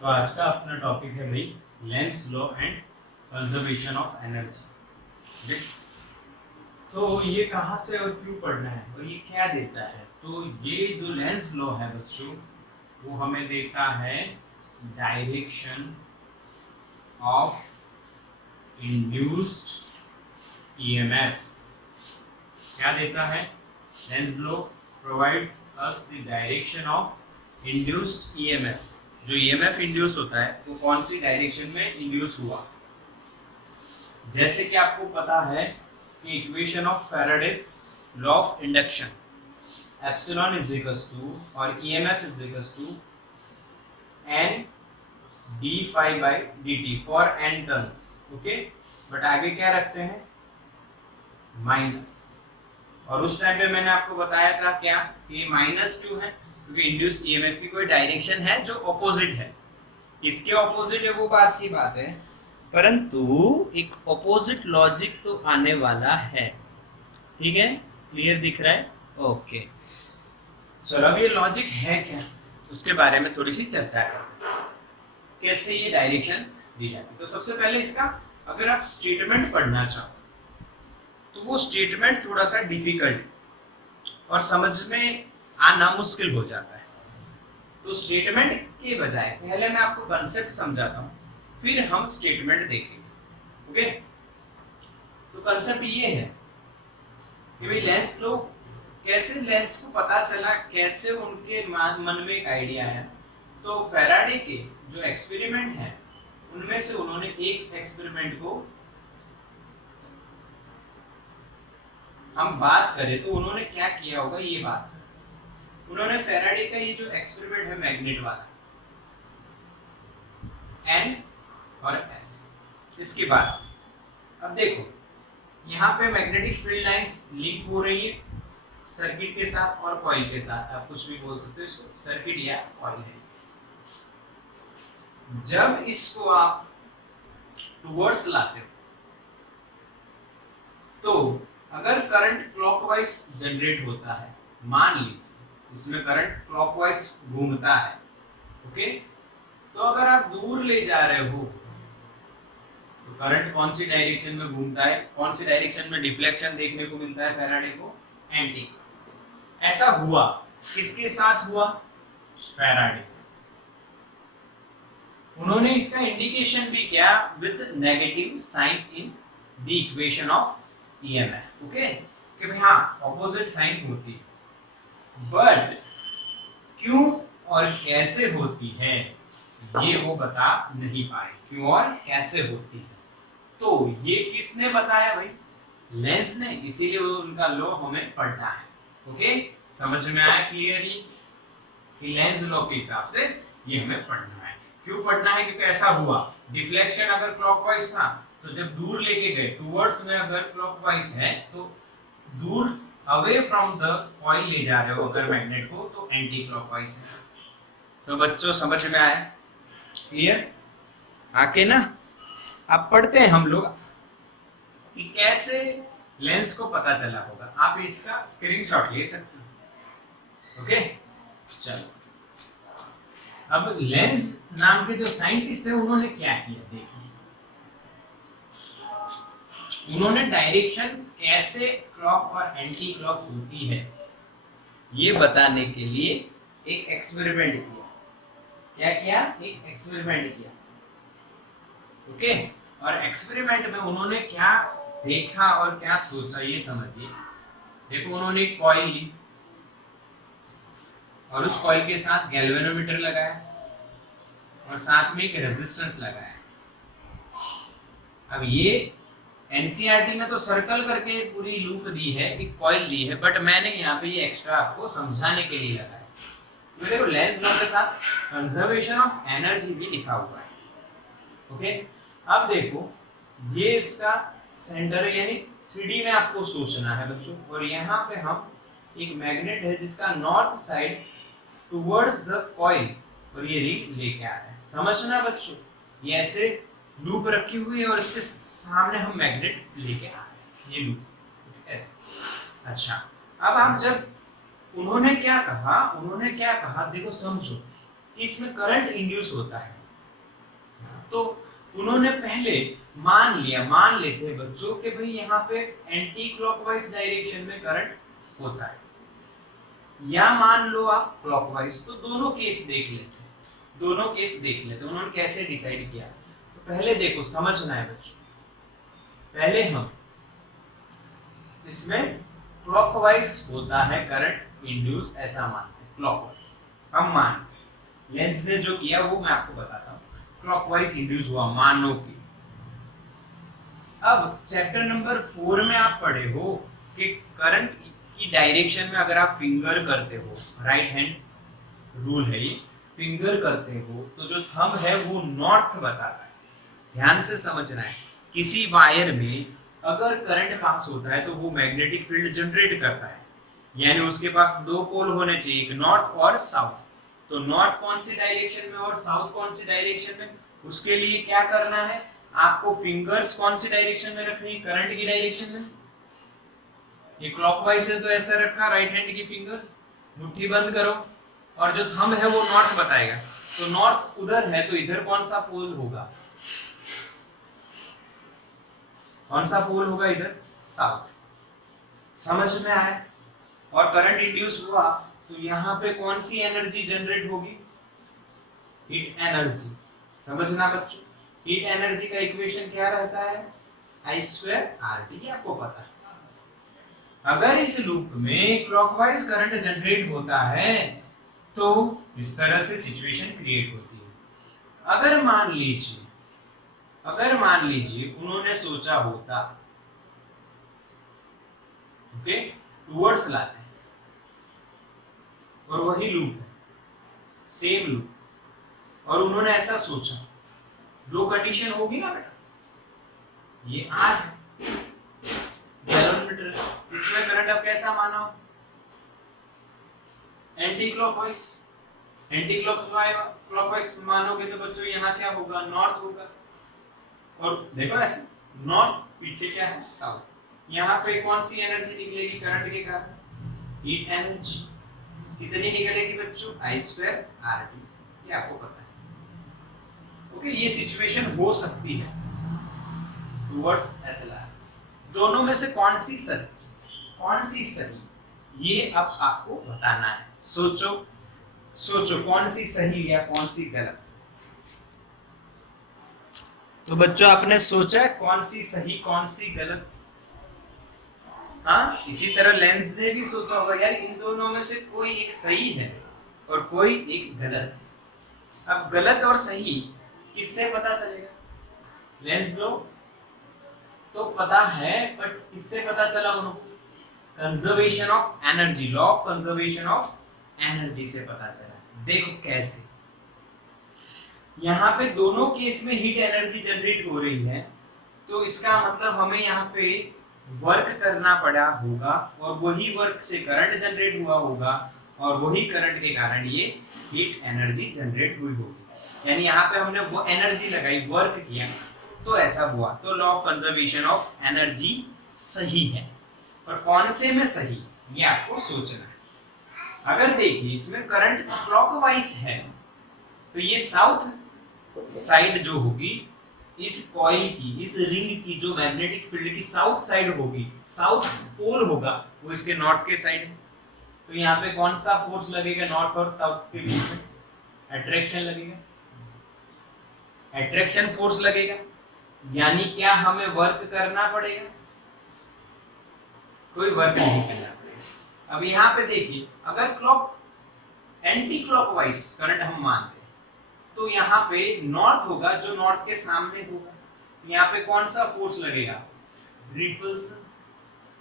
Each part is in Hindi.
तो आज का अपना टॉपिक है भाई Lenz law and conservation of energy. तो ये कहाँ से और क्यों पढ़ना है और ये क्या देता है? तो ये जो लेंस लॉ है बच्चों, वो हमें देता है डायरेक्शन ऑफ इंड्यूस्ड ईएमएफ। क्या देता है? Lenz law provides us the direction of induced EMF. जो ईएमएफ इंड्यूस होता है वो कौन सी डायरेक्शन में इंड्यूस हुआ। जैसे कि आपको पता है कि equation of Faraday's law of induction, epsilon is equals to और EMF is equals to N D phi by D T for N turns. Okay, but आगे क्या रखते हैं? माइनस। और उस टाइम पे मैंने आपको बताया था क्या कि माइनस क्यों है? क्योंकि इंड्यूस ईएमएफ की कोई डायरेक्शन है जो ऑपोजिट है। किसके ऑपोजिट है वो बात की बात है, परंतु एक ऑपोजिट लॉजिक तो आने वाला है। ठीक है, क्लियर दिख रहा है? ओके, चलो अब ये लॉजिक है क्या उसके बारे में थोड़ी सी चर्चा करते हैं, कैसे ये डायरेक्शन दी जाती है। तो सबसे पहले इसका अगर आप स्टेटमेंट पढ़ना चाहो तो वो स्टेटमेंट थोड़ा सा डिफिकल्ट और समझ में आना मुश्किल हो जाता है। तो स्टेटमेंट के बजाय पहले मैं आपको कंसेप्ट समझाता हूँ, फिर हम स्टेटमेंट देखेंगे। ओके, तो कंसेप्ट ये है कि भाई लेंस लो, कैसे लेंस को पता चला, कैसे उनके मन में एक आइडिया है। तो फैराडे के जो एक्सपेरिमेंट है उनमें से उन्होंने एक एक्सपेरिमेंट को हम बात करें तो उन्होंने क्या किया होगा ये बात। उन्होंने फैराडे का ये जो एक्सपेरिमेंट है मैग्नेट वाला N और S, इसके बाद अब देखो यहाँ पे मैग्नेटिक फील्ड लाइंस लिंक हो रही है सर्किट के साथ और कॉइल के साथ। आप कुछ भी बोल सकते हो इसको, सर्किट या कॉइल है। जब इसको आप टुवर्ड्स लाते हो तो अगर करंट क्लॉकवाइज जनरेट होता है, मान लीजिए इसमें करंट क्लॉकवाइज घूमता है, ओके, तो अगर आप दूर ले जा रहे हो तो करंट कौन सी डायरेक्शन में घूमता है, कौन सी डायरेक्शन में डिफ्लेक्शन देखने को मिलता है फैराडे को? एंटी। ऐसा हुआ, किसके साथ हुआ? फैराडे। उन्होंने इसका इंडिकेशन भी किया with negative sign in the equation of EMF. Okay, कि भाई हाँ ऑपोजिट साइन होती है, बट क्यों और कैसे होती है ये वो बता नहीं पाए, क्यों और कैसे होती है। तो ये किसने बताया भाई? लेंस ने, इसीलिए उनका लॉ हमें पढ़ना है। ओके, समझ में आया क्लियरली कि लेंस लॉ के हिसाब से ये हमें पढ़ना है। क्यों पढ़ना है? क्योंकि ऐसा हुआ, डिफ्लेक्शन अगर क्लॉकवाइज था तो जब दूर लेके गए टुवर्ड्स में, अगर क्लॉकवाइज है तो दूर अवे फ्रॉम द कॉइल ले जा रहे हो अगर मैग्नेट को तो एंटी क्लॉकवाइज है। तो बच्चों समझ में आया क्लियर? आके ना अब पढ़ते हैं हम लोग कि कैसे लेंस को पता चला होगा। आप इसका स्क्रीनशॉट ले सकते हो। ओके, चलो अब लेंस नाम के जो साइंटिस्ट है उन्होंने क्या किया देखिए। उन्होंने डायरेक्शन कैसे क्लॉक और एंटी क्लॉक होती है ये बताने के लिए एक एक्सपेरिमेंट किया। क्या किया? एक एक्सपेरिमेंट किया। ओके, और एक्सपेरिमेंट में उन्होंने क्या देखा और क्या सोचा ये समझिए। देखो, उन्होंने एक कॉइल ली और उस कॉइल के साथ गैल्वेनोमीटर लगाया और साथ में एक रेजिस्टेंस लगाया। अब ये एनसीईआरटी में तो सर्कल करके पूरी लूप दी है, एक कॉइल दी है, बट मैंने यहाँ पे ये एक्स्ट्रा आपको समझाने के लिए लगाया। तो देखो लेंस लॉ के साथ कंजर्वेशन ऑफ एनर्जी भी लिखा हुआ है। ओके, अब देखो ये इसका सेंटर है, यानी 3D में आपको सोचना है बच्चों। और यहाँ पे हम एक मैग्नेट है जिसका north side towards the coil और ये रिंग लेके आ रहा है। समझना बच्चों, ये ऐसे लूप रखी हुई है और इसके सामने हम मैग्नेट लेके आ रहे हैं, ये लूप ऐसे। अच्छा, अब आप जब उन्होंने क्या कहा देखो समझो कि इसमें करंट इंड्यूस होता है। तो उन्होंने पहले मान लेते हैं बच्चों कि भाई यहाँ पे एंटी क्लॉकवाइज डायरेक्शन में करंट होता है, या मान लो आप क्लॉकवाइज। तो दोनों केस देख लेते उन्होंने कैसे डिसाइड किया। तो पहले देखो, समझना है बच्चों, पहले हम इसमें क्लॉकवाइज होता है करंट इंड्यूस, ऐसा मानते हैं क्लॉकवाइज। हम मान लेंस ने जो किया वो मैं आपको बताता हूँ, क्लॉकवाइज इंड्यूस हुआ मानो कि। अब चैप्टर नंबर 4 में आप पढ़े हो कि करंट की डायरेक्शन में अगर आप फिंगर करते हो, राइट हैंड रूल है ये, फिंगर करते हो तो जो थंब है वो नॉर्थ बताता है। ध्यान से समझना है, किसी वायर में अगर करंट पास होता है तो वो मैग्नेटिक फील्ड जनरेट करता है, यानी उसके पास दो पोल होने चाहिए, एक नॉर्थ और साउथ। तो नॉर्थ कौन सी डायरेक्शन में और साउथ कौन सी डायरेक्शन में, उसके लिए क्या करना है, आपको फिंगर्स कौन सी डायरेक्शन में रखनी है, करंट की डायरेक्शन में। ये क्लॉकवाइज है तो ऐसा रखा, राइट हैंड की फिंगर्स, मुट्ठी बंद करो, और जो थंब है वो नॉर्थ बताएगा। तो नॉर्थ उधर है तो इधर कौन सा पोल होगा, कौन सा पोल होगा, इधर साउथ। समझ में आया। और करंट इंड्यूस हुआ तो यहाँ पे कौन सी एनर्जी जनरेट होगी, हीट एनर्जी। समझना बच्चों, हीट एनर्जी का इक्वेशन क्या रहता है, I²RT, आपको पता है। अगर इस लूप में क्लॉकवाइज करंट जनरेट होता है तो इस तरह से सिचुएशन क्रिएट होती है। अगर मान लीजिए उन्होंने सोचा होता, ओके, टुवर्ड्स लाते हैं और वही लूप है, सेम लूप, और उन्होंने ऐसा सोचा, दो कंडीशन होगी ना बेटा, ये R है, गैलोमीटर, इसमें करंट अब कैसा माना, एंटी क्लॉकवाइज मानोगे तो बच्चों यहाँ क्या होगा, नॉर्थ होगा। और देखो ऐसे, नॉर्थ पीछे क्या है, साउथ। यहाँ पे कौन सी एनर्जी निकलेगी करंट के कारण, हीट एनर्जी। कितनी निकलेगी बच्चों, I²RT, ये आपको पता है। ओके, ये सिचुएशन हो सकती है टुवर्ड्स SLR। दोनों में से कौन सी सही, ये अब आपको बताना है। सोचो कौन सी सही या कौन सी गलत। तो बच्चों आपने सोचा है कौन सी सही कौन सी गलत। हाँ, इसी तरह लेंस ने भी सोचा होगा, यार इन दोनों में से कोई एक सही है और कोई एक गलत है। अब गलत और सही किससे पता चलेगा, लेंस लो तो पता है, बट किससे पता चला उनको, conservation of energy, law of conservation of energy से पता चला। देखो कैसे, यहाँ पे दोनों केस में हीट एनर्जी जनरेट हो रही है, तो इसका मतलब हमें यहाँ पे वर्क करना पड़ा होगा, और वही वर्क से करंट जनरेट हुआ होगा, और वही करंट के कारण ये हीट एनर्जी जनरेट हुई होगी। यानी यहाँ पे हमने वो एनर्जी लगाई, वर्क किया, तो ऐसा हुआ। तो law of conservation of energy सही है। और कौन से में सही, ये आपको सोचना है। अगर देखिए इसमें करंट क्लॉकवाइज है तो ये साउथ साइड जो होगी इस कॉइल की, इस रिंग की जो मैग्नेटिक फील्ड की साउथ साइड होगी, साउथ पोल होगा, वो इसके नॉर्थ के साइड है। तो यहाँ पे कौन सा फोर्स लगेगा नॉर्थ और साउथ के बीच में, अट्रैक्शन लगेगा, अट्रैक्शन फोर्स लगेगा। यानी क्या हमें वर्क करना पड़ेगा, कोई वर्क नहीं करना पड़ेगा। अब यहाँ पे देखिए, अगर एंटी क्लॉकवाइज करंट हम मानते हैं तो यहाँ पे नॉर्थ होगा, जो नॉर्थ के सामने होगा, यहाँ पे कौन सा फोर्स लगेगा, रिपल्सन।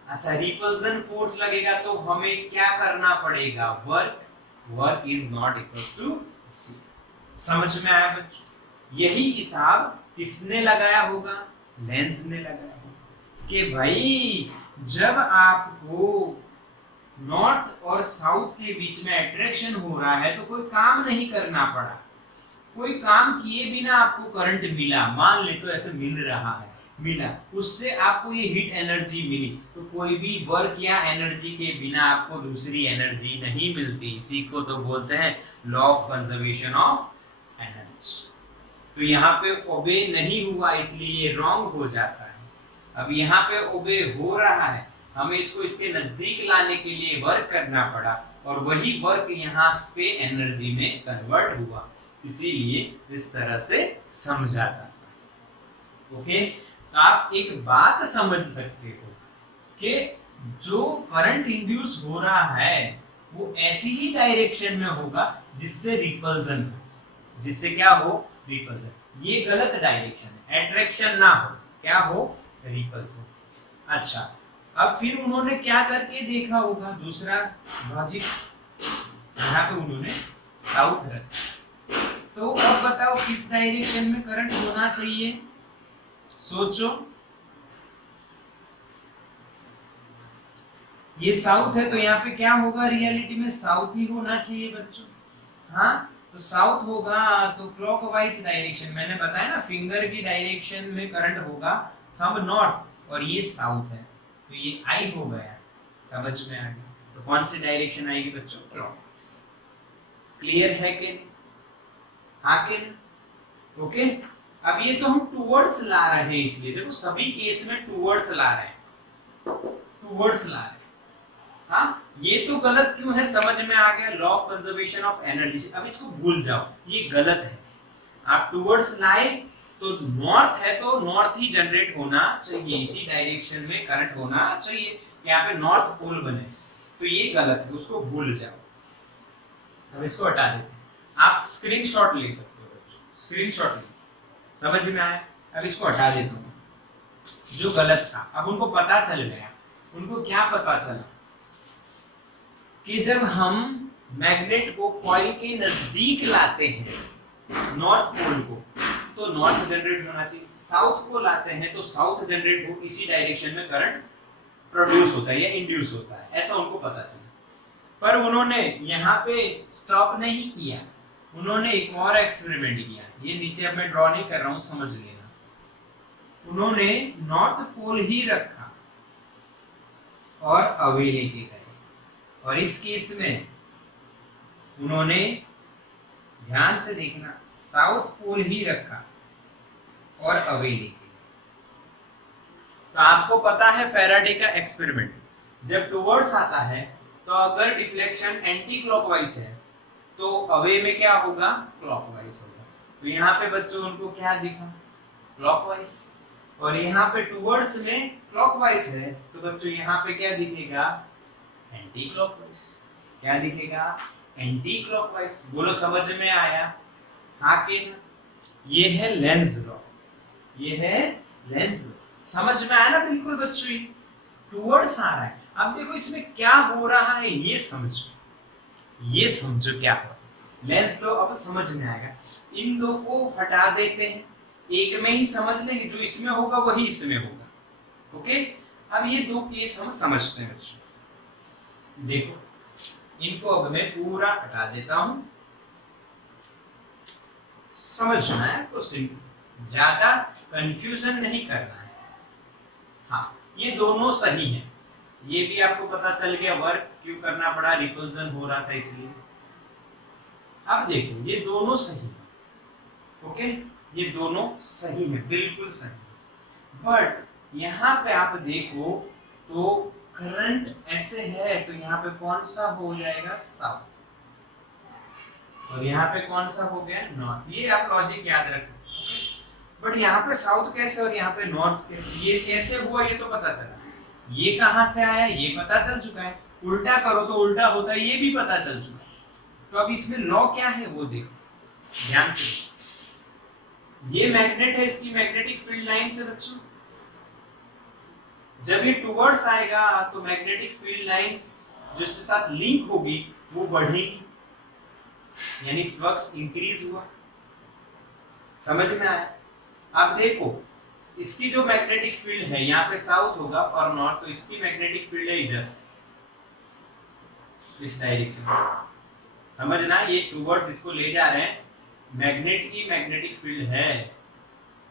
अच्छा, रिपल्सन फोर्स लगेगा तो हमें क्या करना पड़ेगा, work is not equals to C. समझ में आया बच्चों? यही हिसाब किसने लगाया होगा, लेंस ने लगाया होगा कि भाई जब आपको नॉर्थ और साउथ के बीच में अट्रैक्शन हो रहा है तो कोई काम नहीं करना पड़ा, कोई काम किए बिना आपको करंट मिला, मान ले तो ऐसे मिल रहा है, मिला, उससे आपको ये हीट एनर्जी मिली। तो कोई भी वर्क या एनर्जी के बिना आपको दूसरी एनर्जी नहीं मिलती। इसी को तो बोलते हैं law of conservation of energy. तो यहाँ पे ओबे नहीं हुआ, इसलिए ये रॉन्ग हो जाता है। अब यहाँ पे ओबे हो रहा है, हमें इसको इसके नजदीक लाने के लिए वर्क करना पड़ा, और वही वर्क यहाँ पे एनर्जी में कन्वर्ट हुआ, इसीलिए इस तरह से समझा जाता है। ओके, तो आप एक बात समझ सकते हो कि जो करंट इंड्यूस हो रहा है वो ऐसी ही डायरेक्शन में होगा जिससे रिपल्जन हो, जिससे क्या हो, रिपल्जन। ये गलत डायरेक्शन है, अट्रैक्शन ना हो, क्या हो, रिपल्सन। अच्छा, अब फिर उन्होंने क्या करके देखा होगा, दूसरा लॉजिक, यहाँ पे उन्होंने साउथ रखा। तो अब बताओ किस डायरेक्शन में करंट होना चाहिए, सोचो। ये साउथ है तो यहाँ पे क्या होगा, रियलिटी में साउथ ही होना चाहिए बच्चों। हाँ, तो साउथ होगा तो क्लॉकवाइज डायरेक्शन, मैंने बताया ना फिंगर की डायरेक्शन में करंट होगा, थंब नॉर्थ और ये साउथ है, तो ये आई हो गया, समझ में आ गया। तो कौन सी डायरेक्शन आएगी बच्चों, क्लॉकवाइज। क्लियर है कि नहीं, हाँ कि नहीं? ओके, अब ये तो हम टुवर्ड्स ला रहे हैं, इसलिए देखो सभी केस में टुवर्ड्स ला रहे हैं, टुवर्ड्स ला रहे हैं। हाँ, ये तो गलत क्यों है, समझ में आ गया, law of conservation of energy. अब इसको भूल जाओ, ये गलत है। आप टुवर्ड्स लाए तो नॉर्थ है तो नॉर्थ ही जनरेट होना चाहिए, इसी डायरेक्शन में करंट होना चाहिए, यहाँ पे नॉर्थ पोल बने, तो ये गलत है, उसको भूल जाओ। अब इसको हटा देते हैं, आप स्क्रीनशॉट ले सकते हो बच्चों, स्क्रीनशॉट ले, समझ में आया। अब इसको हटा देता हूँ, जो गलत था। अब उनको पता चल गया, उनको क्या पता चला कि जब हम मैग्नेट को कॉइल के नजदीक लाते हैं नॉर्थ पोल को, तो नॉर्थ जनरेट होना चाहिए, साउथ को लाते हैं तो साउथ जनरेट हो, इसी डायरेक्शन में करंट प्रोड्यूस होता है या इंड्यूस होता है, ऐसा उनको पता चला। पर उन्होंने यहाँ पे स्टॉप नहीं किया, उन्होंने एक और एक्सपेरिमेंट किया, ये नीचे अब मैं ड्रॉ नहीं कर रहा हूं, समझ लेना। उन्होंने नॉर्थ पोल ही रखा और अवे लेके गए, और इस केस में उन्होंने ध्यान से देखना साउथ पोल ही रखा और अवे लेके गए। तो आपको पता है फैराडे का एक्सपेरिमेंट, जब टुवर्ड्स आता है तो अगर डिफ्लेक्शन एंटी क्लॉकवाइज है तो अवे में क्या होगा, क्लॉकवाइज होगा। तो यहाँ पे बच्चों उनको क्या दिखा, क्लॉकवाइज, और यहाँ पे टुवर्ड्स में क्लॉकवाइज है तो बच्चों यहाँ पे क्या दिखेगा, एंटी क्लॉकवाइज। क्या दिखेगा, एंटी क्लॉकवाइज। बोलो समझ में आया, हाँ कि ना? ये है लेंज लॉ, ये है लेंज लॉ, समझ में आया ना बिल्कुल बच्चों, ये टुवर्ड्स आ रहा है। अब देखो इसमें क्या हो रहा है, ये समझो, ये समझो क्या हो, लेंस लॉ अब समझ में आएगा। इन दो को हटा देते हैं, एक में ही समझ लेंगे, जो इसमें होगा वही इसमें होगा। ओके, अब ये दो केस हम समझते हैं बच्चों। देखो इनको अब मैं पूरा हटा देता हूं, समझना है तो सिंपल, ज्यादा कंफ्यूजन नहीं करना है। हाँ, ये दोनों सही हैं, ये भी आपको पता चल गया वर्क क्यों करना पड़ा, रिपल्जन हो रहा था इसलिए। अब देखो ये दोनों सही है, ओके, ये दोनों सही है, बिल्कुल सही। बट यहाँ पे आप देखो तो करंट ऐसे है, तो यहाँ पे कौन सा हो जाएगा, साउथ, और यहाँ पे कौन सा हो गया, नॉर्थ। ये आप लॉजिक याद रख सकते हैं। बट यहाँ पे साउथ कैसे और यहाँ पे नॉर्थ कैसे, ये कैसे हुआ ये तो पता चला, ये कहां से आया ये पता चल चुका है, उल्टा करो तो उल्टा होता है ये भी पता चल चुका है। तो अब इसमें लॉ क्या है वो देखो ध्यान से। ये मैग्नेट है, इसकी मैग्नेटिक फील्ड लाइन से बच्चों, जब ये टुवर्ड्स आएगा तो मैग्नेटिक फील्ड लाइंस जो इसके साथ लिंक होगी वो बढ़ेगी, यानी फ्लक्स इंक्रीज हुआ, समझ में आया। अब देखो इसकी जो मैग्नेटिक फील्ड है यहाँ पे साउथ होगा और नॉर्थ, तो इसकी मैग्नेटिक फील्ड है इधर इस डायरेक्शन में, समझना, ये टुवर्ड्स इसको ले जा रहे हैं, मैग्नेट की मैग्नेटिक फील्ड है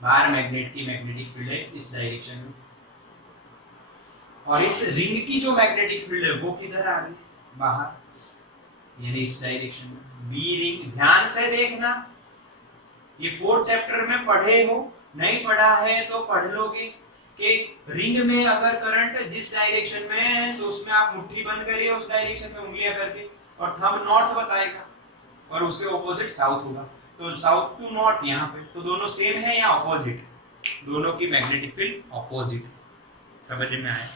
बाहर, मैग्नेट की मैग्नेटिक फील्ड है इस डायरेक्शन में, और इस रिंग की जो मैग्नेटिक फील्ड है वो किधर आ रही है, बाहर, यानी इस डायरेक्शन में, बी रिंग। ध्यान से देखना, ये 4th चैप्टर में पढ़े हो, नहीं पढ़ा है तो पढ़ लोगे कि रिंग में अगर करंट जिस डायरेक्शन में है तो उसमें आप मुट्ठी बंद करिए उस डायरेक्शन में उंगलियां करके, और थंब नॉर्थ बताएगा और उसके ऑपोजिट साउथ होगा, तो साउथ टू नॉर्थ यहाँ पे, तो दोनों सेम है या ऑपोजिट, दोनों की मैग्नेटिक फील्ड ऑपोजिट। समझ में आया?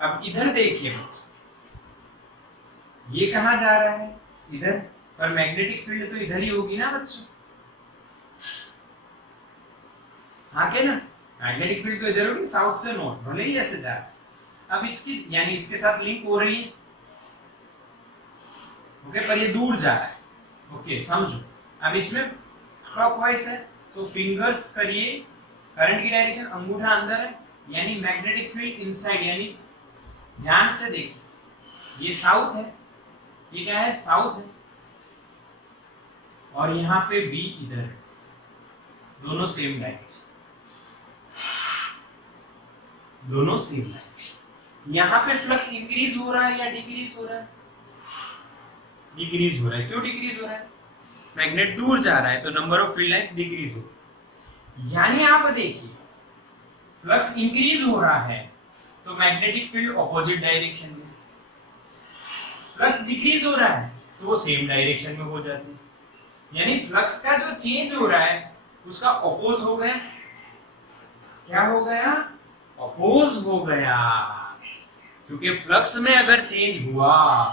अब इधर देखिए, ये कहाँ जा रहा है? इधर, पर मैग्नेटिक फील्ड तो इधर ही होगी ना बच्चों, हाँ के ना, मैग्नेटिक फील्ड तो इधर होगी, साउथ से नॉर्थ, भले ही ऐसे जा रहा है। अब इसकी यानी इसके साथ लिंक हो रही है, ओके, पर ये दूर जा रहा है, ओके समझो। अब इसमें क्लॉकवाइज है तो फिंगर्स करिए, करंट की डायरेक्शन अंगूठा अंदर है, यानी मैग्नेटिक फील्ड इनसाइड, यानी ध्यान से देखिए, ये साउथ है, ये क्या है? साउथ है, और यहाँ पे बी इधर है, दोनों सेम डायरेक्शन, दोनों सेम डायरेक्शन। यहाँ पे फ्लक्स इंक्रीज हो रहा है या डिक्रीज हो रहा है? डिक्रीज हो रहा है। क्यों डिक्रीज हो रहा है? मैग्नेट दूर जा रहा है तो number of field lines decrease हो, यानी आप देखिए फ्लक्स इंक्रीज हो रहा है तो मैग्नेटिक फील्ड ऑपोजिट डायरेक्शन में, फ्लक्स डिक्रीज हो रहा है तो वो सेम डायरेक्शन में हो जाती है, यानी फ्लक्स का जो चेंज हो रहा है उसका अपोज हो गया। क्या हो गया? अपोज हो गया, क्योंकि फ्लक्स में अगर चेंज हुआ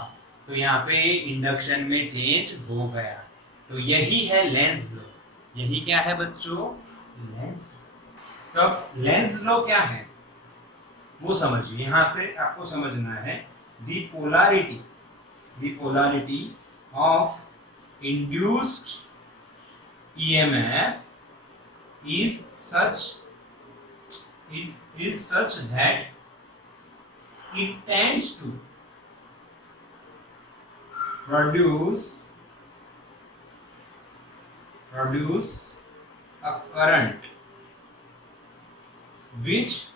तो यहाँ पे इंडक्शन में चेंज हो गया, तो यही है लेंज लॉ। यही क्या है बच्चों? लेंज। तब लेंज लॉ क्या है वो समझिए, यहां से आपको समझना है the polarity of induced EMF is such that it tends to produce a current which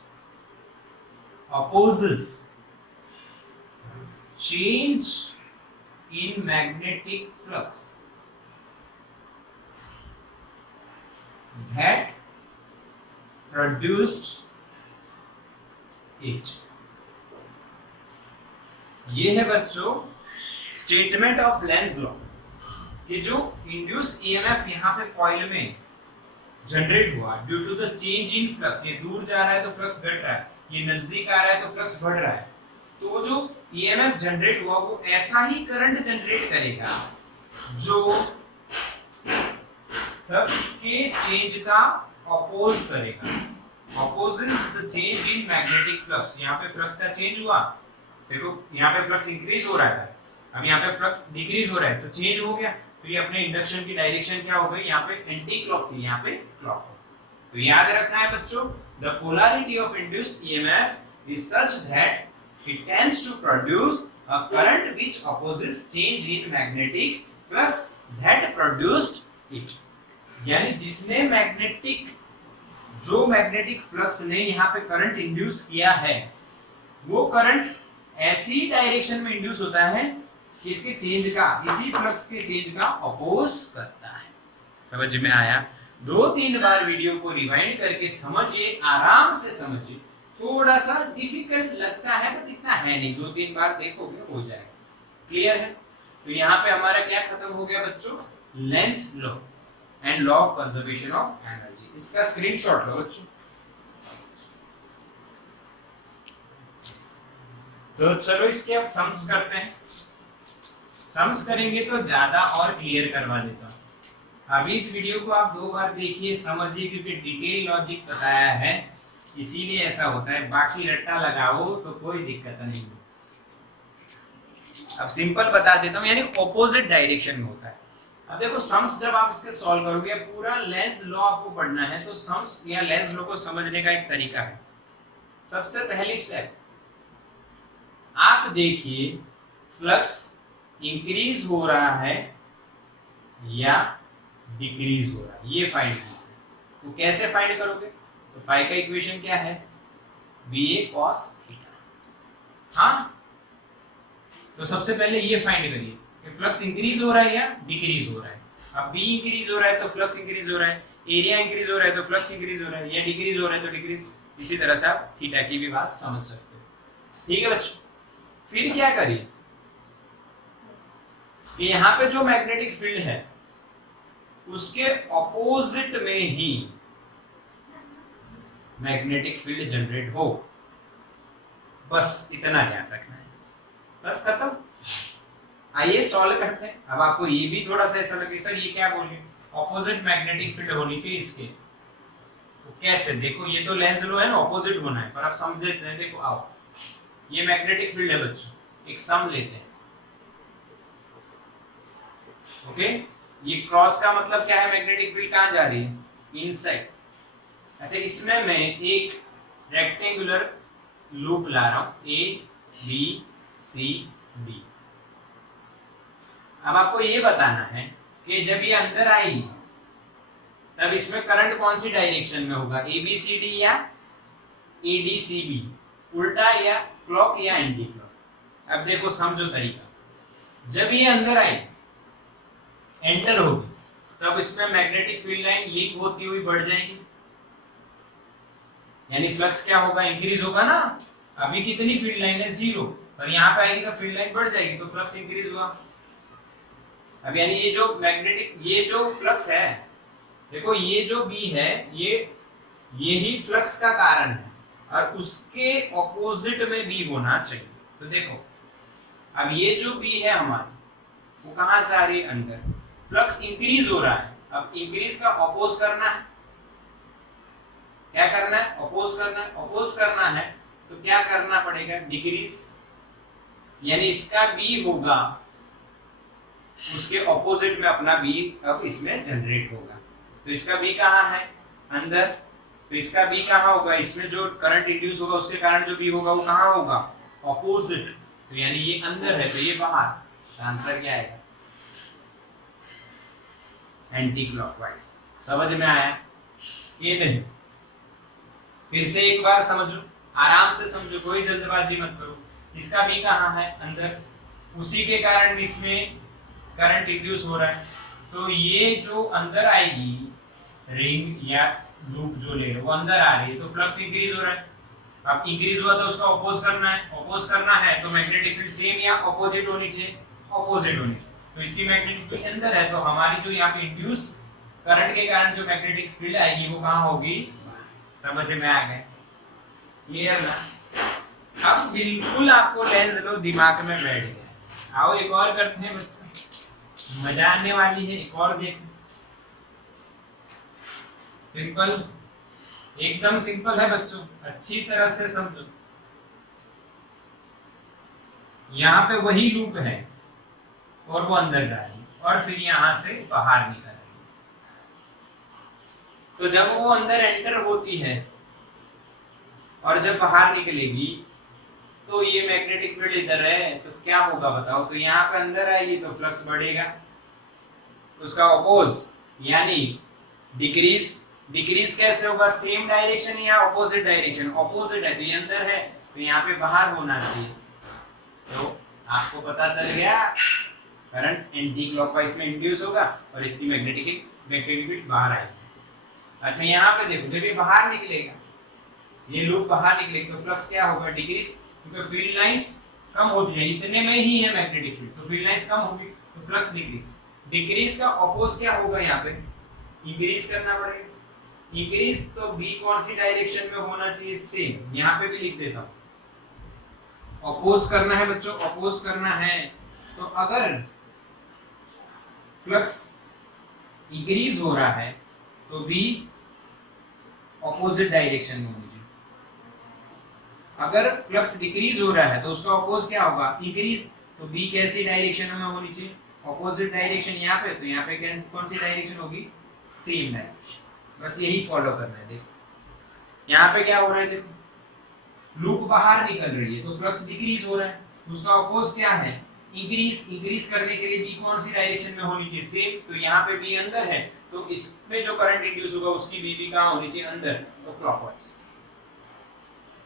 opposes change in magnetic flux that produced it। ये है बच्चों स्टेटमेंट ऑफ लेंज लॉ कि जो इंड्यूस EMF यहाँ पे कॉइल में जनरेट हुआ due to the change in flux, ये दूर जा रहा है तो फ्लक्स घट रहा है, ये नजदीक आ रहा है तो फ्लक्स बढ़ रहा है, तो जो EMF जनरेट हुआ वो ऐसा ही करंट जनरेट करेगा जो फ्लक्स के चेंज का अपोज करेगा, opposes the change in magnetic flux. यहाँ पे फ्लक्स का चेंज हुआ, देखो यहाँ पे फ्लक्स इंक्रीज हो रहा है, अब यहाँ पे फ्लक्स डिक्रीज हो रहा है तो चेंज हो गया, तो ये अपने इंडक्शन की डायरेक्शन क्या हो गई? यहाँ पे एंटी क्लॉक थी, यहाँ पे क्लॉक हो। तो याद रखना है बच्चों, the polarity of induced EMF is such that it tends to produce a current which opposes change in magnetic flux that produced it. यानी जिसने मैग्नेटिक फ्लक्स ने यहाँ पे करंट इंड्यूस किया है वो करंट ऐसी डायरेक्शन में इंड्यूस होता है कि इसके चेंज का, इसी फ्लक्स के चेंज का अपोज करता है। समझ में आया? 2-3 बार वीडियो को रिवाइंड करके समझिए, आराम से समझिए, थोड़ा सा डिफिकल्ट लगता है बट इतना है नहीं, 2-3 बार देखोगे हो जाएगा। क्लियर है? तो यहाँ पे हमारा क्या खत्म हो गया बच्चों? Lenz law and law of conservation of energy. इसका स्क्रीनशॉट लो बच्चों। तो चलो इसके अब सम्स करते हैं। सम्स करेंगे तो ज्यादा और क्लियर करवा देता हूँ। अभी इस वीडियो को आप 2 बार देखिए, समझिए, क्योंकि डिटेल लॉजिक बताया है इसीलिए ऐसा होता है, बाकी रट्टा लगाओ तो कोई दिक्कत नहीं है। अब सिंपल बता देता हूँ, यानी ऑपोजिट डायरेक्शन में होता है। अब देखो सम्स जब आप इसके सॉल्व करोगे, पूरा लेंज लॉ आपको पढ़ना है, तो सम्स या लेंज लॉ को समझने का एक तरीका है। सबसे पहली स्टेप आप देखिए फ्लक्स इंक्रीज हो रहा है या डिक्रीज हो रहा है, ये फाइंड कीजिए। तो कैसे फाइंड करोगे? तो फाई का इक्वेशन क्या है? BA cos theta. हाँ, तो सबसे पहले ये फाइंड करिए कि फ्लक्स इंक्रीज हो रहा है या डिक्रीज हो रहा है। अब बी इंक्रीज हो रहा है तो फ्लक्स इंक्रीज हो रहा है, एरिया इंक्रीज हो रहा है तो फ्लक्स इंक्रीज हो रहा है, या डिक्रीज हो रहा है तो डिक्रीज। इसी तरह से आप थीटा की भी बात समझ सकते हो। ठीक है बच्चों, फिर क्या करिए कि यहाँ पे जो मैग्नेटिक फील्ड है उसके ऑपोजिट में ही मैग्नेटिक फील्ड जनरेट हो, बस इतना ध्यान रखना है, बस खत्म। आइए सॉल्व करते हैं। अब आपको ये भी थोड़ा सा ऐसा लगे सर ये क्या बोले, ऑपोजिट मैग्नेटिक फील्ड होनी चाहिए इसके, तो कैसे? देखो ये तो लेंस लो है ना, ऑपोजिट होना है, पर आप समझे नहीं। देखो आओ, ये मैग्नेटिक फील्ड है बच्चों, एक सम लेते हैं। ओके, ये क्रॉस का मतलब क्या है, मैग्नेटिक फील्ड कहां जा रही है, इनसाइड। अच्छा, इसमें मैं एक रेक्टेंगुलर लूप ला रहा हूं, ए बी सी डी। अब आपको ये बताना है कि जब ये अंदर आएगी तब इसमें करंट कौन सी डायरेक्शन में होगा, ए बी सी डी या ए डी सी बी, उल्टा या क्लॉक या एंटी क्लॉक। अब देखो समझो तरीका, जब ये अंदर आए एंटर होगी तब इसमें मैग्नेटिक फील्ड लाइन लीक होती हुई बढ़ जाएगी, यानी फ्लक्स क्या होगा, इंक्रीज होगा ना। अभी कितनी फील्ड लाइन है, 0, और यहाँ पे आएगी तो फील्ड लाइन बढ़ जाएगी तो फ्लक्स इंक्रीज हुआ। अब यानी ये जो मैग्नेटिक, ये जो फ्लक्स है, देखो ये जो बी है ये ही फ्लक्स का कारण है, और उसके ऑपोजिट में बी होना चाहिए। तो देखो अब ये जो बी है हमारी, वो कहाँ जा रही है, अंदर। फ्लक्स इंक्रीज हो रहा है, अब इंक्रीज का ऑपोज करना है, क्या करना है, ऑपोज करना है। ऑपोज करना है तो क्या करना पड़ेगा, डिक्रीज, यानी इसका बी होगा उसके ऑपोजिट में अपना बी अब इसमें जनरेट होगा। तो इसका बी कहाँ है, अंदर, तो इसका बी कहाँ होगा, इसमें जो करंट इंड्यूस होगा उसके कारण जो बी होगा वो कहाँ होगा, ऑपोजिट। तो यानी ये अंदर है तो ये बाहर, तो आंसर क्या आएगा, एंटी क्लॉकवाइज। समझ में आया ये नहीं, फिर से एक बार समझो, आराम से समझो, कोई जल्दबाजी मत करो। इसका बी कहाँ है, अंदर, उसी के कारण इसमें करंट इंड्यूस हो रहा है, तो ये जो अंदर आएगी रिंग या लूप जो ले रहे वो अंदर आ रही है तो फ्लक्स इंक्रीज हो रहा है। अब इंक्रीज हुआ तो उसका ऑपोज करना है, ऑपोज करना है तो मैग्नेटिक फील्ड सेम या ऑपोजिट होनी चाहिए, ऑपोजिट होनी चाहिए। तो इसकी मैग्नेटिक फील्ड अंदर है तो हमारी जो यहाँ पे इंड्यूस करंट के कारण जो मैग्नेटिक फील्ड आएगी वो कहाँ होगी, समझ में आ गए, क्लियर ना। अब बिल्कुल आपको लेंस लो दिमाग में बैठ गया। आओ एक और करते हैं बच्चों, मजा आने वाली है, एक और देखो। सिंपल, एकदम सिंपल है बच्चों, अच्छी तरह से समझो। यहाँ पे वही लूप है और वो अंदर जाएगी और फिर यहाँ से बाहर निकलेगी। तो जब वो अंदर एंटर होती है और जब बाहर निकलेगी तो ये मैग्नेटिक फील्ड इधर है तो क्या होगा बताओ, तो यहाँ पे अंदर आएगी तो फ्लक्स बढ़ेगा, उसका ऑपोज यानी डिक्रीज। डिक्रीज कैसे होगा, सेम डायरेक्शन या ऑपोजिट डायरेक्शन, ऑपोजिट है तो ये अंदर है तो यहाँ पे बाहर होना चाहिए। तो आपको पता चल गया करंट एंटी क्लॉकवाइज में इंड्यूस होगा और इसकी मैग्नेटिक फील्ड बाहर आएगी। अच्छा यहाँ पे देखो, जब ये बाहर निकलेगा, ये लूप बाहर निकलेगा तो फ्लक्स क्या होगा, डिक्रीज, क्योंकि फील्ड लाइंस कम होती है, इतने में ही है मैग्नेटिक फील्ड तो फील्ड लाइंस कम होगी तो फ्लक्स डिक्रीज। डिक्रीज का ऑपोज क्या होगा, यहाँ पे इंक्रीज करना पड़ेगा। इंक्रीज तो बी कौन सी डायरेक्शन में होना चाहिए, सेम, यहाँ पे भी लिख देता हूँ। ऑपोज करना है बच्चों, ऑपोज करना है तो अगर फ्लक्स इंक्रीज हो रहा है तो बी ऑपोजिट डायरेक्शन में होनी चाहिए। अगर फ्लक्स डिक्रीज हो रहा है तो उसका ऑपोज क्या होगा, इंक्रीज, तो बी कैसी डायरेक्शन में होनी चाहिए, ऑपोजिट डायरेक्शन यहाँ पे, तो यहाँ पे कौन सी डायरेक्शन होगी, सेम डायरेक्शन। बस यही फॉलो करना है। देखो यहाँ पे क्या हो रहा है, देखो लूप बाहर निकल रही है तो फ्लक्स डिक्रीज हो रहा है, उसका ऑपोज क्या है, इंक्रीज। इंक्रीज करने के लिए बी कौन सी डायरेक्शन में होनी चाहिए, सेम, तो यहाँ पे बी अंदर है तो इसमें जो करंट इंड्यूस होगा उसकी बी कहाँ होनी चाहिए, अंदर, तो क्लॉकवाइज।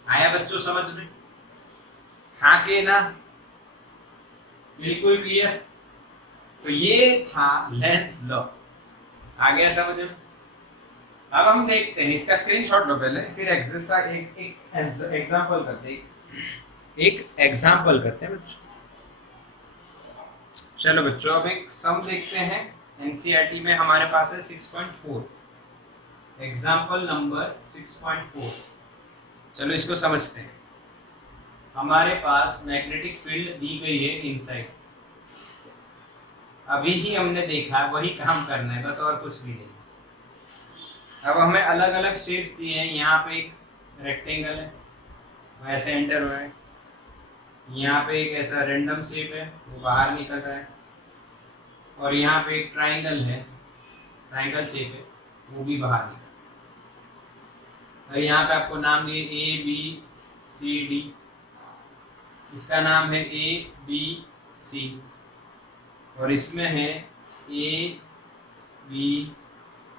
आया बच्चों समझ में, हाँ के ना, बिल्कुल क्लियर। तो ये था लेंस लॉ। आ गया समझ में? अब हम देखते हैं, इसका स्क्रीनशॉट लो पहले, फिर एक एग्जांपल करते हैं, एक एग्जांपल करते हैं बच्चों। चलो बच्चों, अब एक सम देखते हैं। एनसीईआरटी में हमारे पास है 6.4, एग्जांपल नंबर 6.4। चलो इसको समझते हैं। हमारे पास मैग्नेटिक फील्ड दी गई है इनसाइड, अभी ही हमने देखा, वही काम करना है बस, और कुछ भी नहीं। अब हमें अलग अलग शेप्स दिए हैं। यहाँ पे एक रेक्टेंगल है, वैसे एंटर हुआ है। यहाँ पे एक ऐसा रैंडम शेप है, वो बाहर निकल रहा है। और यहाँ पे एक ट्राइंगल है, ट्राइंगल शेप है, वो भी बाहर निकल रहा है। और यहाँ पे आपको नाम दिए ए बी सी डी, इसका नाम है ए बी सी, और इसमें है ए बी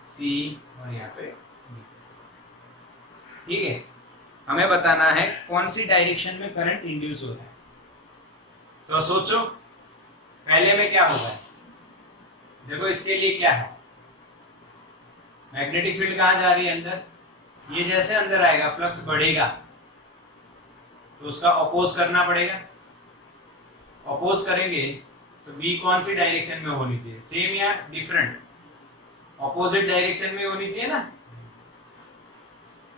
सी, और यहाँ पे बी। ठीक है, हमें बताना है कौन सी डायरेक्शन में करंट इंड्यूस हो रहा है। तो सोचो पहले में क्या होगा। देखो इसके लिए क्या है, मैग्नेटिक फील्ड कहाँ जा रही है? अंदर। ये जैसे अंदर आएगा फ्लक्स बढ़ेगा, तो उसका अपोज करना पड़ेगा। अपोज करेंगे तो बी कौन सी डायरेक्शन में होनी चाहिए? सेम या डिफरेंट? अपोजिट डायरेक्शन में होनी चाहिए ना।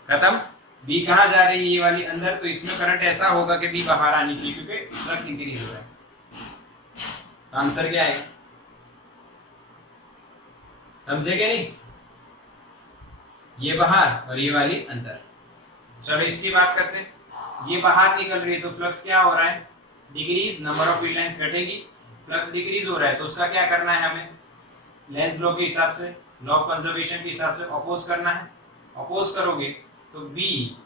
खत्म। बी कहाँ जा रही है? ये वाली अंदर, तो इसमें करंट ऐसा होगा कि बी बाहर आनी चाहिए, क्योंकि फ्लक्स इंक्रीज हो रहा है। तो आंसर क्या है? समझे क्या नहीं? ये बाहर और ये वाली अंदर। चलो इसकी बात करते हैं। ये बाहर निकल रही है तो फ्लक्स क्या हो रहा है? Decrease. Number of field lines घटेगी, फ्लक्स डिक्रीज हो रहा है, तो उसका क्या करना है हमें? लेंस लॉ के हिसाब से, लॉ ऑफ कंजर्वेशन के हिसाब से अपोज करना है। अपोज करोगे तो बी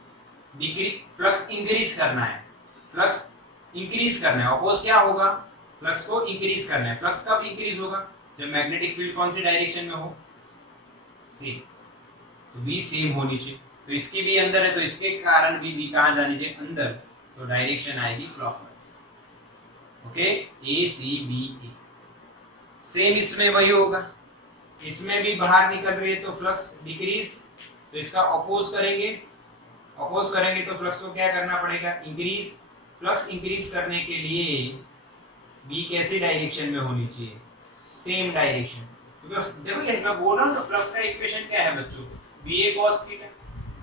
डिक्रीज, फ्लक्स इंक्रीज करना है, फ्लक्स इंक्रीज करना है। अपोज क्या होगा? फ्लक्स को इंक्रीज करना है। फ्लक्स कब इंक्रीज होगा? जब मैग्नेटिक फील्ड कौन सी डायरेक्शन में हो? सेम। तो बी सेम होनी चाहिए। तो इसकी भी अंदर है, तो इसके कारण भी बी कहां जानी चाहिए? अंदर। तो डायरेक्शन आएगी क्लॉकवाइज। ओके, ए सी बी ए। सेम इसमें वही होगा, इसमें भी बाहर निकल रही है तो फ्लक्स डिक्रीज, तो इसका अपोज करेंगे। अपोज करेंगे तो फ्लक्स को क्या करना पड़ेगा? इंक्रीज। फ्लक्स इंक्रीज करने के लिए बी कैसी डायरेक्शन में होनी चाहिए? Same direction. क्योंकि देखो ये मैं बोल रहा हूँ, तो फ्लक्स का इक्वेशन क्या है बच्चों? बी ए cos थीटा।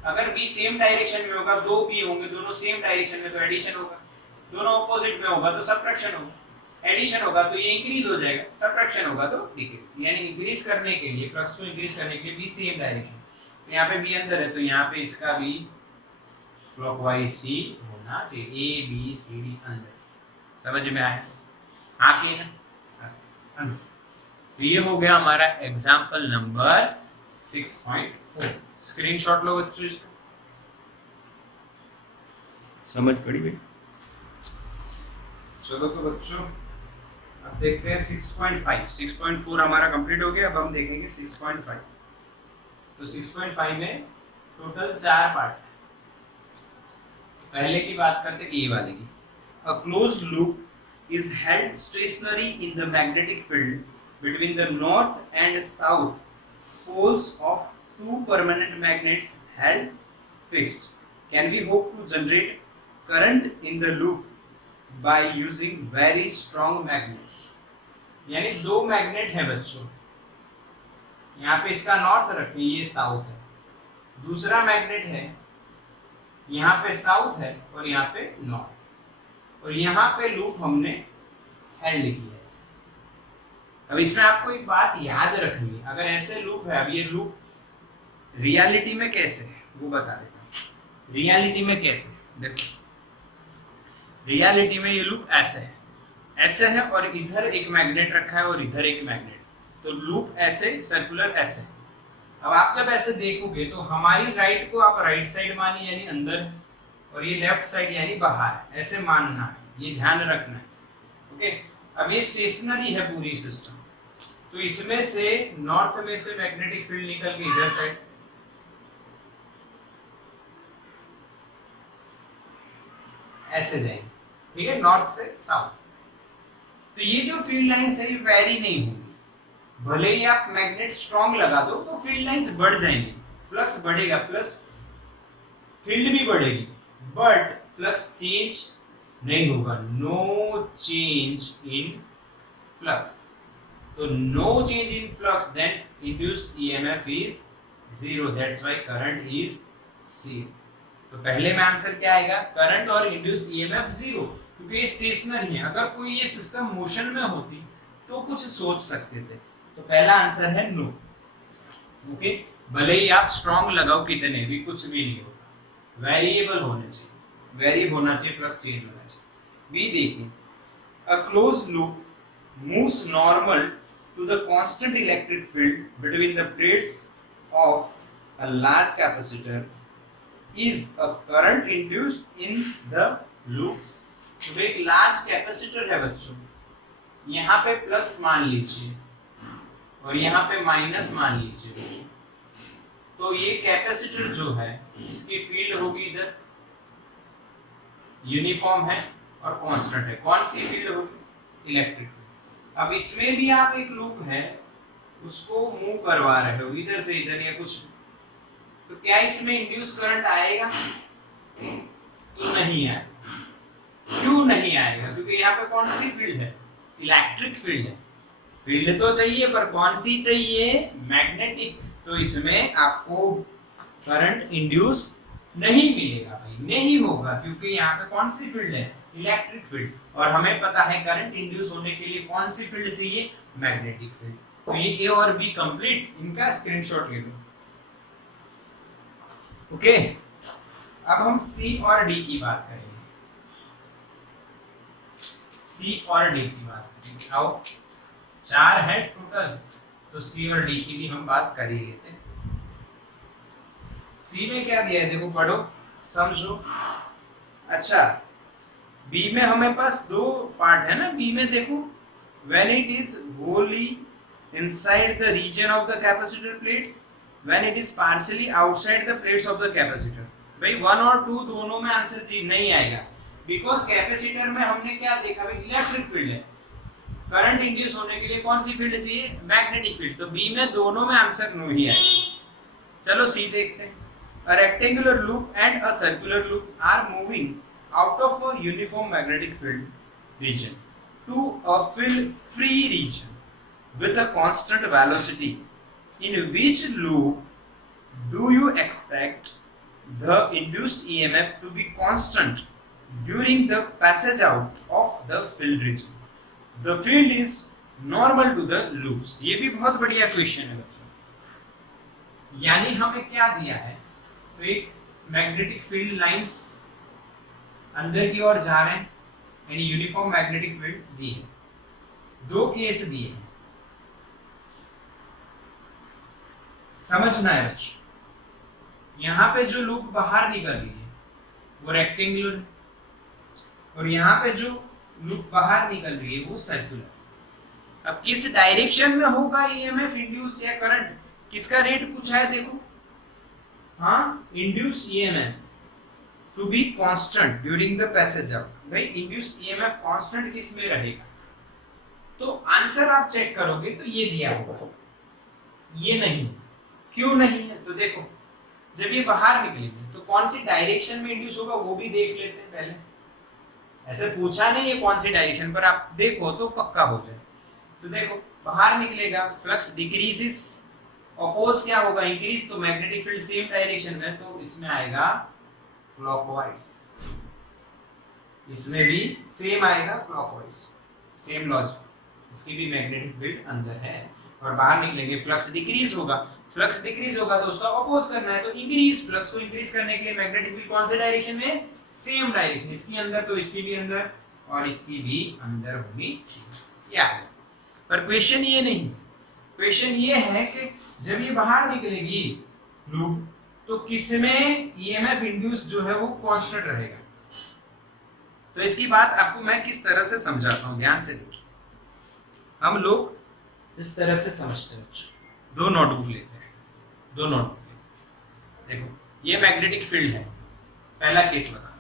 अगर बी सेम डायरेक्शन में होगा, दो बी होंगे, दोनों सेम डायरेक्शन में, तो एडिशन होगा। दोनों ऑपोजिट में होगा तो सबट्रैक्शन होगा। एडिशन होगा तो ये इंक्रीज हो जाएगा, सबट्रैक्शन होगा तो डिक्रीज। यानी इंक्रीज करने के लिए, फ्लक्स को इंक्रीज करने के लिए बी सेम डायरेक्शन। तो यहाँ पे बी अंदर है, तो यहाँ पे इसका भी क्लॉकवाइज ही होना चाहिए। ए बी सी डी अंदर। समझ में आया? हाँ कि ना? तो ये हो गया हमारा एग्जाम्पल नंबर 6.4। स्क्रीनशॉट लो बच्चों इसका। समझ पड़ी भाई? चलो तो बच्चों अब देखते हैं 6.5। 6.4 हमारा कंप्लीट हो गया। अब हम देखेंगे 6.5। तो 6.5 में टोटल 4 पार्ट। पहले की बात करते हैं ए वाले की। A closed loop is held stationary in the magnetic field between the north and south poles of two permanent magnets held fixed. Can we hope to generate current in the loop by using very strong magnets? यानी दो मैग्नेट है बच्चों, यहाँ पे इसका नॉर्थ रखिए, ये साउथ है। दूसरा मैग्नेट है, यहाँ पे साउथ है और यहाँ पे नॉर्थ, और यहाँ पे लूप हमने हेल्ड किया है। अब इसमें आपको एक बात याद रखनी है, अगर ऐसे लूप है, अब ये लूप रियलिटी में कैसे है वो बता देता हूँ। रियलिटी में कैसे, देखो रियलिटी में ये लूप ऐसे है, ऐसे है, और इधर एक मैग्नेट रखा है और इधर एक मैग्नेट, तो लूप ऐसे सर्कुलर ऐसे। अब आप जब ऐसे देखोगे तो हमारी राइट को आप राइट साइड मानिए यानी अंदर, और ये लेफ्ट साइड यानी बाहर, ऐसे मानना है, ये ध्यान रखना है। ओके, अब ये स्टेशनरी है पूरी सिस्टम, तो इसमें से नॉर्थ में से मैग्नेटिक फील्ड निकल के इधर साइड, ऐसे जाएंगे, ठीक है, नॉर्थ से साउथ। तो ये जो फील्ड लाइंस है ये वेरी नहीं होंगी। भले ही आप मैग्नेट स्ट्रॉन्ग लगा दो तो फील्ड लाइंस बढ़ जाएंगे, फ्लक्स बढ़ेगा, प्लस फील्ड भी बढ़ेगी, बट फ्लक्स चेंज नहीं होगा। No change in flux. तो no change in flux, then induced EMF is zero, that's why current is zero. तो पहले में आंसर क्या आएगा, करंट और इंड्यूस्ड ईएमएफ जीरो, क्योंकि ये स्टेशनरी है। अगर कोई ये सिस्टम मोशन में होती तो कुछ सोच सकते थे। तो पहला आंसर है नो। ओके, भले ही आप स्ट्रॉन्ग लगाओ कितने भी, कुछ भी नहीं होगा, वेरिएबल होने चाहिए, वेरी होना चाहिए, फ्लक्स चेंज होना चाहिए। बी देखिए, a close loop moves normal to the constant electric field between the plates of a large capacitor is a current induced in the loop। तो एक लार्ज कैपेसिटर है बच्चों, यहाँ पे प्लस मान लीजिए और यहाँ पे माइनस मान लीजिए बच्चों। तो ये कैपेसिटर जो है इसकी फील्ड होगी इधर यूनिफॉर्म है और कांस्टेंट है। कौन सी फील्ड होगी, इलेक्ट्रिक फील्ड। अब इसमें भी आप एक लूप है उसको मूव करवा रहे हो इधर से इधर या कुछ, तो क्या इसमें इंड्यूस करंट आएगा, नहीं आएगा। क्यों नहीं आएगा, क्योंकि यहाँ पे कौन सी फील्ड है, इलेक्ट्रिक फील्ड है। फील्ड तो चाहिए पर कौन सी चाहिए, मैग्नेटिक। तो इसमें आपको करंट इंड्यूस नहीं मिलेगा भाई, नहीं होगा, क्योंकि यहाँ पे कौन सी फील्ड है, इलेक्ट्रिक फील्ड। और हमें पता है करंट इंड्यूस होने के लिए कौन सी फील्ड चाहिए, मैग्नेटिक फील्ड। तो ये ए और बी कंप्लीट, इनका स्क्रीनशॉट ले लो। ओके, अब हम सी और डी की बात करेंगे। सी और डी की बात करेंगे। आओ, 4 है टोटल, तो सी और डी की भी हम बात कर ही लेते हैं। सी में क्या दिया है देखो, पढ़ो समझो। अच्छा, बी में हमें पास 2 पार्ट है ना। बी में देखो, when it is wholly inside the region of the capacitor plates, when it is partially outside the plates of the capacitor। भाई 1 और 2 दोनों में आंसर जी नहीं आएगा, बिकॉज कैपेसिटर में हमने क्या देखा भाई, इलेक्ट्रिक फील्ड है। करंट इंड्यूस होने के लिए कौन सी फील्ड चाहिए, मैग्नेटिक फील्ड। तो बी में दोनों में आंसर नो ही आएगा। चलो सी देखते हैं। a rectangular loop and a circular loop are moving out of a uniform magnetic field region to a field free region with a constant velocity। In which loop do you expect the induced EMF to be constant during the passage out of the field region? The field is normal to the loops। ये भी बहुत बढ़िया क्वेश्चन है बच्चों। यानी हमें क्या दिया है, तो एक मैग्नेटिक फील्ड लाइंस अंदर की ओर जा रहे हैं, यानी यूनिफॉर्म मैग्नेटिक फील्ड दी है। 2 केस दिए हैं, समझना है बच्चों। यहाँ पे जो लूप बाहर निकल रही है वो रेक्टेंगुलर है, और यहाँ पे जो लूप बाहर निकल रही है वो सर्कुलर। अब किस डायरेक्शन में होगा ईएमएफ इंड्यूस या करंट, किसका रेट पूछा है देखो। हाँ, induce EMF to be constant during the passage out. भाई इंड्यूस ईएमएफ कांस्टेंट किस में रहेगा, तो आंसर आप चेक करोगे तो ये दिया होगा, ये नहीं। क्यों नहीं है, तो देखो जब ये बाहर निकलेंगे तो कौन सी डायरेक्शन में इंड्यूस होगा वो भी देख लेते हैं पहले। ऐसे पूछा नहीं है कौन सी डायरेक्शन पर, आप देखो तो पक्का हो जाए। तो देखो बाहर निकलेगा, फ्लक्स डिक्रीजेस, अपोज क्या होगा, इंक्रीज। तो मैग्नेटिक फील्ड सेम डायरेक्शन में, तो इसमें आएगा क्लॉकवाइज, इसमें भी सेम आएगा क्लॉकवाइज, सेम लॉजिक। इसकी भी मैग्नेटिक फील्ड अंदर है और बाहर निकलेंगे, फ्लक्स डिक्रीज होगा। फ्लक्स डिक्रीज होगा तो उसका अपोज करना है, तो इंक्रीज। फ्लक्स को इंक्रीज करने के लिए मैग्नेटिक फील्ड कौन से डायरेक्शन में, सेम डायरेक्शन। इसकी अंदर तो इसकी भी अंदर और इसकी भी अंदर होनी चाहिए। याद, पर क्वेश्चन ये नहीं, क्वेश्चन ये है कि जब ये बाहर निकलेगी लूप तो किसमें ईएमएफ इंड्यूस जो है वो कांस्टेंट रहेगा। तो इसकी बात आपको मैं किस तरह से समझाता हूं, ध्यान से देखिए। हम लोग इस तरह से समझते हैं। 2 नोटबुक लेते हैं, 2 नोटबुक। देखो ये मैग्नेटिक फील्ड है, पहला केस बता,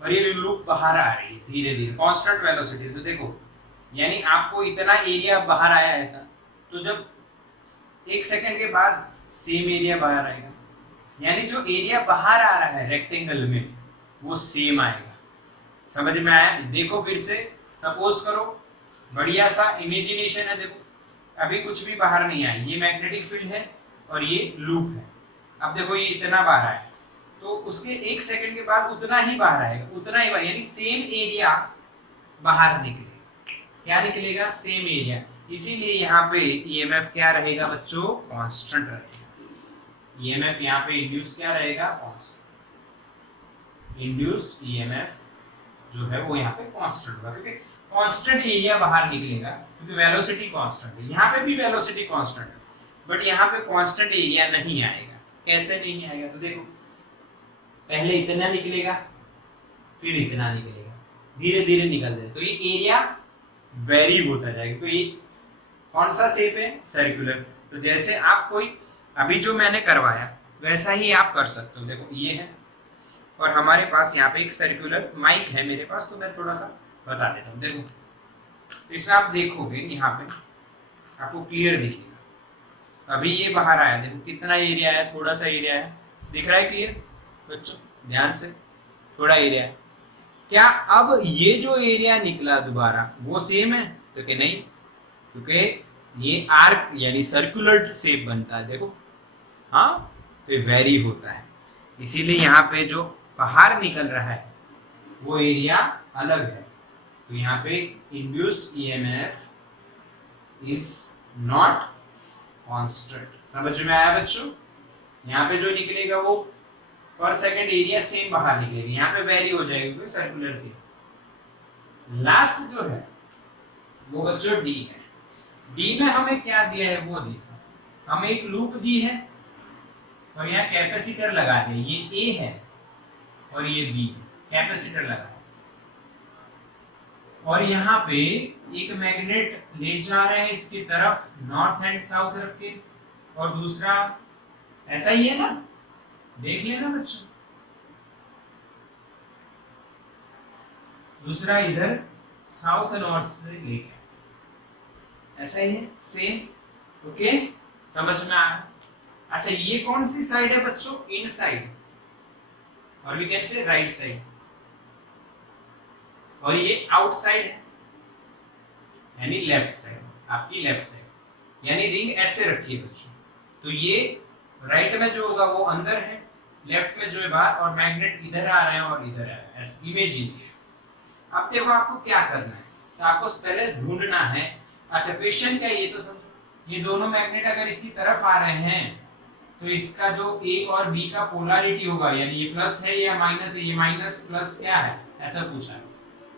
और ये लूप बाहर आ रही है धीरे धीरे, कांस्टेंट वेलोसिटी। तो देखो यानी आपको इतना एरिया बाहर आया ऐसा, तो जब 1 सेकंड के बाद सेम एरिया बाहर आएगा, यानी जो एरिया बाहर आ रहा है रेक्टेंगल में वो सेम आएगा। समझ में आया? देखो फिर से, सपोज करो बढ़िया सा इमेजिनेशन है, देखो अभी कुछ भी बाहर नहीं आया, ये मैग्नेटिक फील्ड है और ये लूप है। अब देखो ये इतना बाहर आया, तो उसके 1 सेकंड के बाद उतना ही बाहर आएगा, उतना ही बाहर, यानी सेम एरिया बाहर निकलेगा। क्या निकलेगा? Same area. इसीलिए यहाँ पे ईएमएफ क्या रहेगा बच्चों? कांस्टेंट रहेगा। ईएमएफ यहाँ पे इंड्यूस क्या रहेगा? कांस्टेंट। इंड्यूस्ड ईएमएफ जो है वो यहाँ पे कांस्टेंट होगा, क्योंकि कांस्टेंट एरिया बाहर निकलेगा, क्योंकि वेलोसिटी कांस्टेंट है। यहाँ पे भी वेलोसिटी कांस्टेंट है, बट यहाँ पे कांस्टेंट एरिया नहीं आएगा। कैसे नहीं आएगा? तो देखो पहले इतना निकलेगा, फिर इतना निकलेगा, धीरे धीरे निकल जाए, तो ये एरिया वेरी होता जाएगा। तो ये कौन सा शेप है? सर्कुलर। तो जैसे आप कोई अभी जो मैंने करवाया वैसा ही आप कर सकते हो। देखो ये है और हमारे पास यहाँ पे एक सर्कुलर माइक है मेरे पास, तो मैं थोड़ा सा बता देता हूँ। देखो तो इसमें आप देखोगे यहाँ पे आपको क्लियर दिखेगा। अभी ये बाहर आया, देखो कितना एरिया है, थोड़ा सा एरिया है, दिख रहा है क्लियर बच्चों? ध्यान से, थोड़ा एरिया है। क्या अब ये जो एरिया निकला दोबारा वो सेम है? तो कि नहीं, क्योंकि ये आर्क यानी सर्कुलर शेप बनता है। देखो हाँ, तो वेरी होता है, इसीलिए यहाँ पे जो बाहर निकल रहा है वो एरिया अलग है। तो यहाँ पे induced EMF is not constant. समझ में आया बच्चों? यहाँ पे जो निकलेगा वो पर सेकंड एरिया सेम बाहर निकलेगा, यहाँ पे वेरी हो जाएगी क्योंकि सर्कुलर से। लास्ट जो है वो बच्चों डी है। डी में हमें क्या दिया है वो देखो, हमें एक लूप दी है और यहाँ कैपेसिटर लगा दिया। ये ए है और ये बी, कैपेसिटर लगा, और यहाँ पे एक मैग्नेट ले जा रहे हैं इसकी तरफ, नॉर्थ एंड साउथ रख के, और दूसरा ऐसा ही है ना, देख लेना बच्चों, दूसरा इधर साउथ नॉर्थ से लेके, ऐसा ही है सेम। ओके, समझ में आया? अच्छा ये कौन सी साइड है बच्चों? इन साइड, और we can say right side, और ये आउटसाइड है यानी लेफ्ट साइड, आपकी लेफ्ट साइड। यानी रिंग ऐसे रखिए बच्चों, तो ये राइट में जो होगा वो अंदर है, लेफ्ट में जो है बाहर, और मैग्नेट इधर आ रहे हैं और इधर आ रहे हैं, ऐसे इमेजिनेशन। अब देखो आपको क्या करना है, तो आपको पहले ढूंढना है। अच्छा क्वेश्चन क्या है ये तो समझो, ये दोनों मैग्नेट अगर इसकी तरफ आ रहे हैं तो इसका जो ए और बी का पोलैरिटी होगा, यानी ये प्लस है या माइनस है, ये माइनस प्लस क्या है ऐसा पूछा है।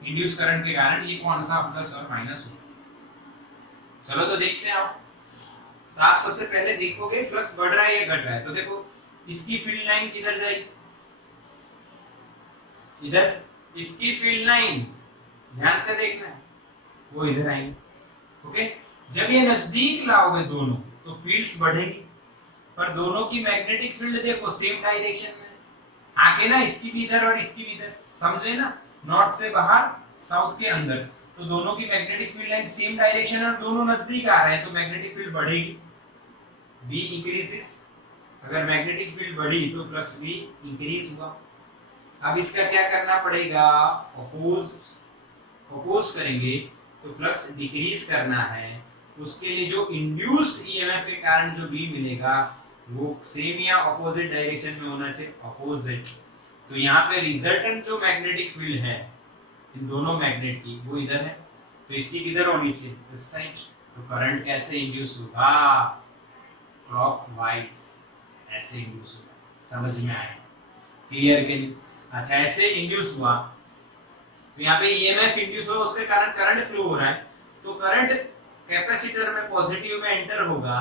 इंड्यूस करंट के कारण ये कौन सा प्लस और माइनस होगा। चलो तो देखते हैं आप। तो आप सबसे पहले देखोगे फ्लक्स बढ़ रहा है या घट रहा है। तो देखो इसकी फील्ड लाइन किधर जाएगी? इधर। इसकी फील्ड लाइन ध्यान से देखना है, वो इधर आएंगे। ओके, जब ये नजदीक लाओगे दोनों तो फील्ड्स बढ़ेगी, पर दोनों की मैग्नेटिक फील्ड देखो सेम डायरेक्शन में आगे ना, इसकी भी इधर और इसकी भी इधर, समझे ना? नॉर्थ से बाहर, साउथ के अंदर, तो दोनों की magnetic field line same direction और दोनों नजदीक आ रहे हैं, तो मैग्नेटिक फील्ड बढ़ेगी, बी इंक्रीजेस। अगर मैग्नेटिक फील्ड बढ़ी तो फ्लक्स भी इंक्रीज हुआ। अब इसका क्या करना पड़ेगा? अपोज करेंगे तो फ्लक्स डिक्रीज करना है। उसके लिए जो इंड्यूस्ड ईएमएफ के कारण जो बी मिलेगा वो सेम या अपोजिट डायरेक्शन में होना चाहिए, अपोजिट। तो यहाँ पे रिजल्टेंट जो मैग्नेटिक फील्ड है इन दोनों मैग्नेट की वो इधर है, तो इसकी किधर होनी चाहिए? इस साइड। तो करंट कैसे इंड्यूस होगा? क्लॉकवाइज, ऐसे इंड्यूस होगा। समझ में आया? क्लियर के लिए? अच्छा ऐसे इंड्यूस हुआ तो यहाँ पे ईएमएफ इंड्यूस हो, उसके कारण करंट फ्लो हो रहा है, तो करंट कैपेसिटर में पॉजिटिव में एंटर होगा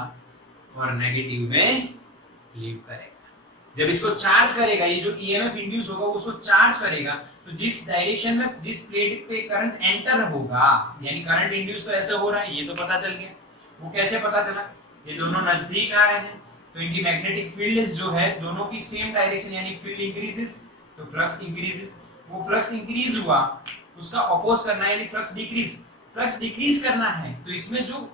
और नेगेटिव में लीव करेगा। जब इसको चार्ज करेगा, ये जो ईएमएफ इंड्यूस होगा उसको चार्ज करेगा, तो जिस डायरेक्शन में जिस प्लेट पे करंट एंटर होगा, यानी करंट इंड्यूस तो ऐसे हो रहा है, ये तो पता चल गया। वो कैसे पता चला? ये दोनों नजदीक आ रहे हैं तो इनकी मैग्नेटिक फील्ड जो है दोनों की सेम डायरेक्शन, यानी फील्ड इंक्रीजेस तो फ्लक्स इंक्रीजेस। वो फ्लक्स इंक्रीज हुआ, उसका अपोज करना है यानी फ्लक्स डिक्रीज, फ्लक्स डिक्रीज करना है तो इसमें जो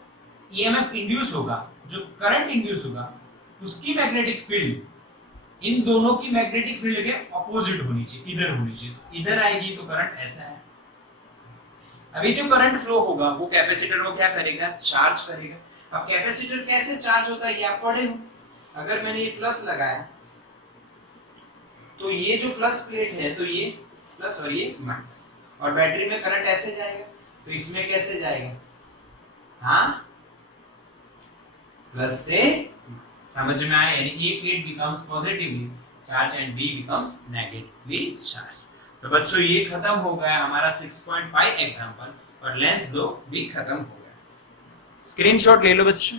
ईएमएफ इंड्यूस होगा, जो करंट इंड्यूस होगा, उसकी मैग्नेटिक फील्ड इन दोनों की मैग्नेटिक फील्ड के ऑपोजिट होनी चाहिए, इधर होनी चाहिए। इधर आएगी तो करंट ऐसा है। अभी जो करंट फ्लो होगा वो कैपेसिटर को क्या करेगा, चार्ज करेगा। अब कैपेसिटर कैसे चार्ज होता है ये आप पढ़े हो। अगर मैंने ये प्लस लगाया तो ये जो प्लस प्लेट है तो ये प्लस और ये माइनस, और बैटरी में करंट ऐसे जाएगा तो इसमें कैसे जाएगा, हाँ प्लस से, समझ में आया? यानी A plate becomes positively charge and B becomes negatively charge. तो बच्चों ये खत्म हो गया हमारा 6.5 एग्जांपल, और लेंस दो भी खत्म हो गया। स्क्रीनशॉट ले लो बच्चों।